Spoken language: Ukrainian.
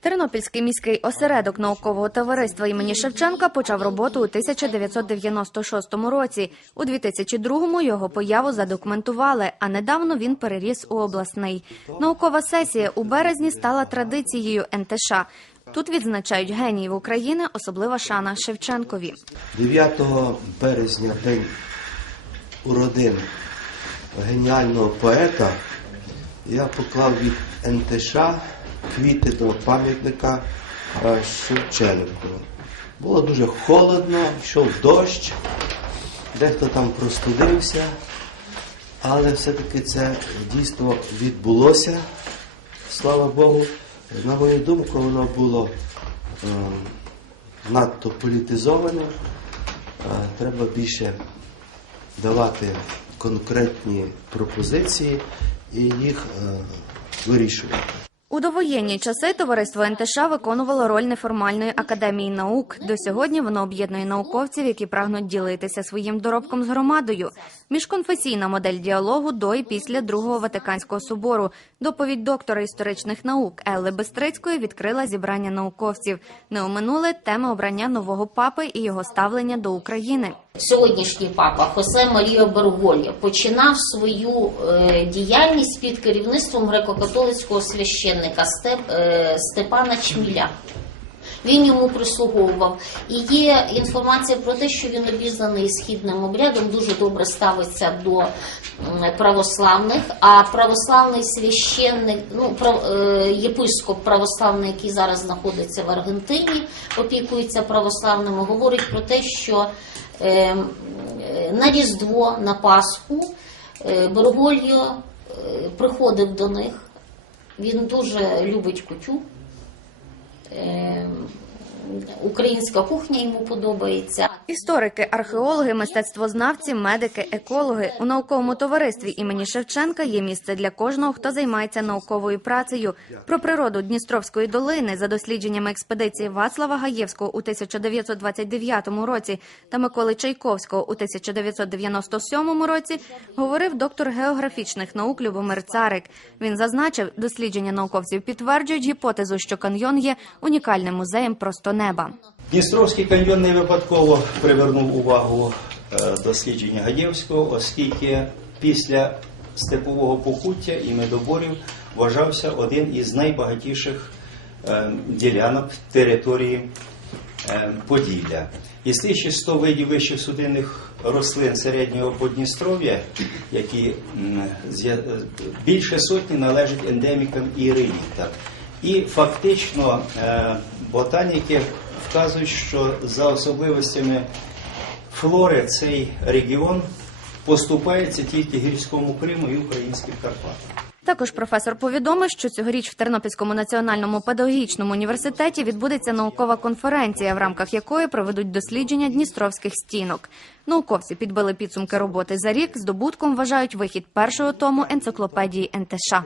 Тернопільський міський осередок наукового товариства імені Шевченка почав роботу у 1996 році. У 2002-му його появу задокументували, а недавно він переріс у обласний. Наукова сесія у березні стала традицією НТШ. Тут відзначають геніїв України, особлива шана Шевченкові. 9 березня день уродин геніального поета. Я поклав від НТШ квіти до пам'ятника е, Шевченку. Було дуже холодно, йшов дощ, дехто там простудився, але все-таки це дійство відбулося. Слава Богу. На мою думку, воно було е, надто політизоване. Е, Треба більше давати конкретні пропозиції і їх е, вирішувати. У довоєнні часи товариство НТШ виконувало роль неформальної академії наук. До сьогодні воно об'єднує науковців, які прагнуть ділитися своїм доробком з громадою. Міжконфесійна модель діалогу до і після Другого Ватиканського собору. Доповідь доктора історичних наук Елли Бестрицької відкрила зібрання науковців. Не оминули теми обрання нового папи і його ставлення до України. Сьогоднішній папа Хосе Маріо Бергольо починав свою е, діяльність під керівництвом греко-католицького священника е, Степана Чміля. Він йому прислуговував. І є інформація про те, що він обізнаний східним обрядом, дуже добре ставиться до православних. А православний священник, ну е, єпископ православний, який зараз знаходиться в Аргентині, опікується православними, говорить про те, що на Різдво, на Пасху е, Бергольо е, приходив до них. Він дуже любить кутю. Е, Українська кухня йому подобається. Історики, археологи, мистецтвознавці, медики, екологи у науковому товаристві імені Шевченка є місце для кожного, хто займається науковою працею. Про природу Дністровської долини за дослідженнями експедиції Вацлава Гаєвського у 1929 році та Миколи Чайковського у 1997 році говорив доктор географічних наук Любомир Царик. Він зазначив, дослідження науковців підтверджують гіпотезу, що каньйон є унікальним музеєм просто неба. Дністровський каньйон не випадково привернув увагу е, дослідження Гадєвського, оскільки після степового покуття і медоборів вважався один із найбагатіших е, ділянок території е, Поділля. Із 1100 видів вищих судинних рослин середнього Подністров'я, які більше сотні належать ендемікам і реліктам. І фактично е, ботаніки вказують, що за особливостями флори цей регіон поступається тільки гірському Криму і українським Карпатам. Також професор повідомив, що цьогоріч в Тернопільському національному педагогічному університеті відбудеться наукова конференція, в рамках якої проведуть дослідження дністровських стінок. Науковці підбили підсумки роботи за рік. Здобутком вважають вихід першого тому енциклопедії НТШ.